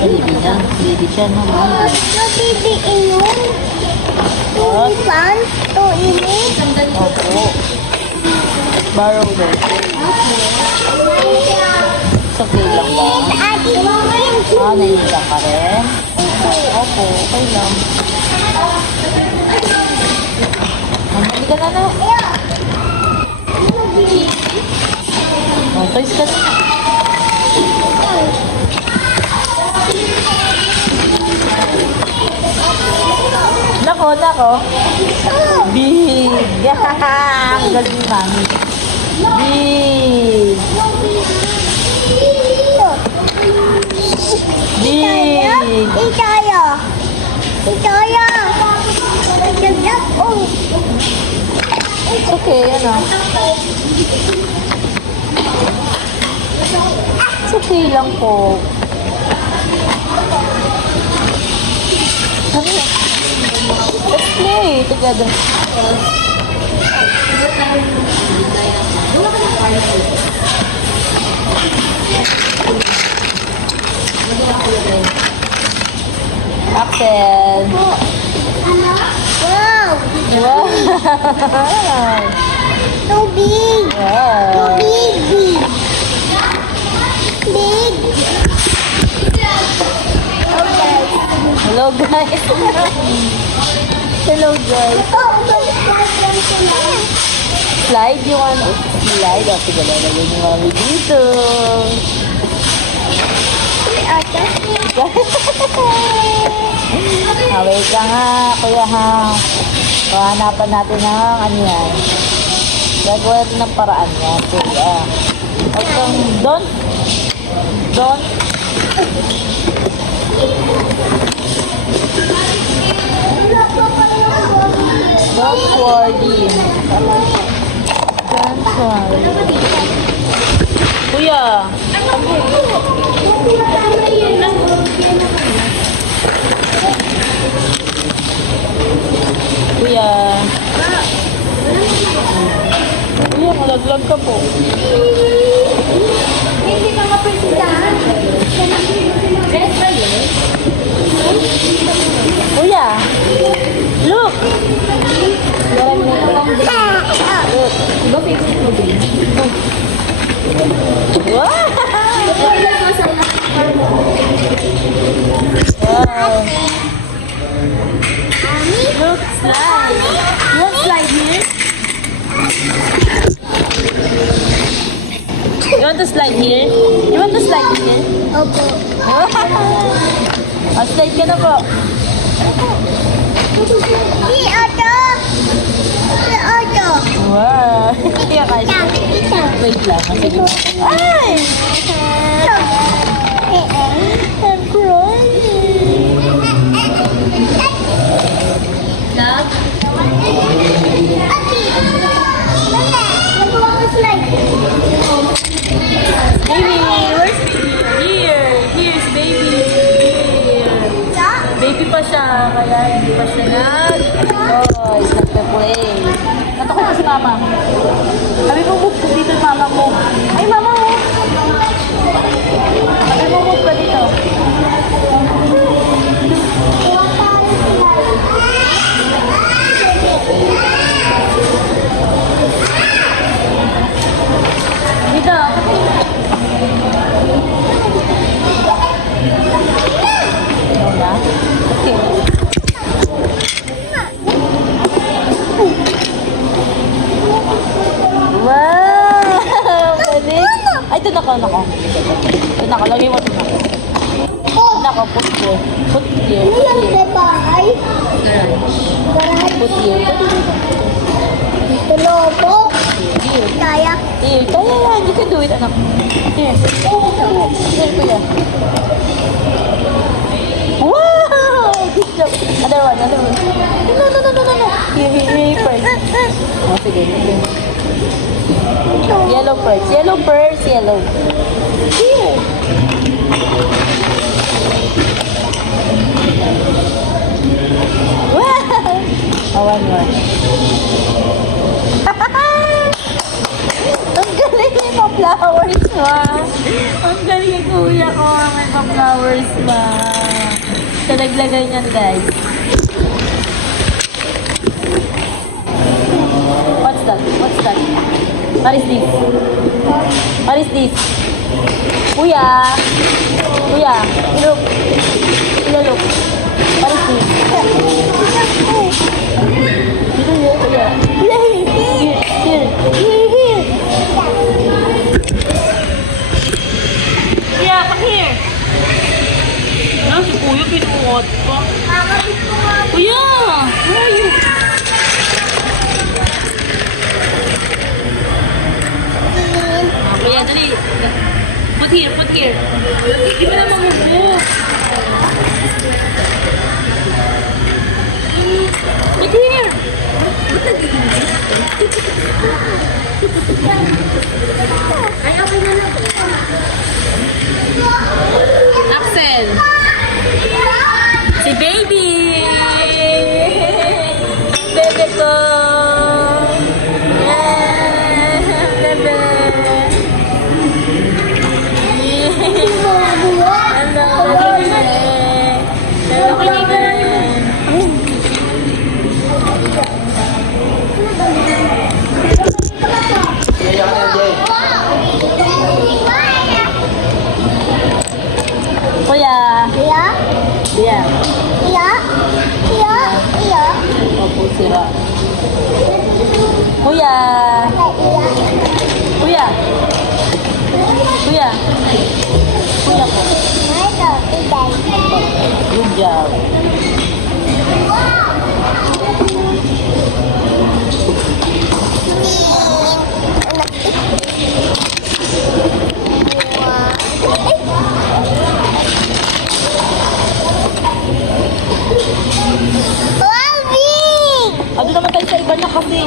Baby na. Baby siya naman. Baby inom. Tulipan. Tuinit. Opo. Borrow daw. It's okay lang ba? Naiiyak ka rin? Opo, okay lang. Hindi ka na na. Toys ka na. Nako. Big. Ang galing ni Mami. Big. Big. Itayo. It's okay, ano? It's okay lang po. Let's play together. Axel. Wow. Wow. So big. Wow. Big. Hello guys. Hello guys. Slide, you want to slide? O, sige, lalagay ni Mami dito. Away ka nga, kuya ha. Hanapan natin ng ano yan. Gagawa natin ng paraan yan, kuya. Huwag kang, don't worry. Don't worry. Kuya. Kuya. Kuya, malaglag ka po. Hindi ka mapagsisahan. Kuya. Look. Look. Wow. Wow. Look, slide. You want slide here? You want to slide here? You want to slide here? Opo. Slide ka na po. Si Otto. Wow. Kaya kasi. Wait lang. Sige. Ay! I'm crying. Dog? Baby, where's here? Here's baby. Here. Baby pa siya, kaya hindi pa siya nagpe-play. Natakot pa si mama. Sabi mo, move ka dito, mama mo. Ay, mama mo. Sabi mo, move ka dito. Dito. Wala? Okay. Wow! Galing! Ay, ito nako. Ito nako, lagay mo ito nako. Nako, put here. Put here. Put here. Here. Kaya. Here, kaya yan. You can do it, anak. Here. Here, kuya. Wow! Good job. Other one. No. Here first. Oh, sige. Yellow first. Yellow. Here. Wow! Oh, one more. Ang galing yung flowers mo. Wow. Ang galing ni kuya ko. May pa-flowers ba? Talaglagay niyan, guys. What's that? What's that? What is this? What is this? Kuya! Kuya! Look! Kuya, look! What is this? Dito yun, kuya. Here, here. Kuya, come here. Ano, si kuya pinuot pa. Kuya! Where are you? Kuya, dali. Put here, put here. Hindi mo naman mag-move. Put here. Ay, okay na lang. Axel. Si baby. Bebe ko. Yeah, bebe. Hello, Kuya. Iya? Iya. Iya? Iya? Iya? Opo, sira. Kuya. Iya? Kuya. Kuya. Kuya ko. Ito, iday. Good job. Wow, big! Ano naman tayo sa iba na kasi.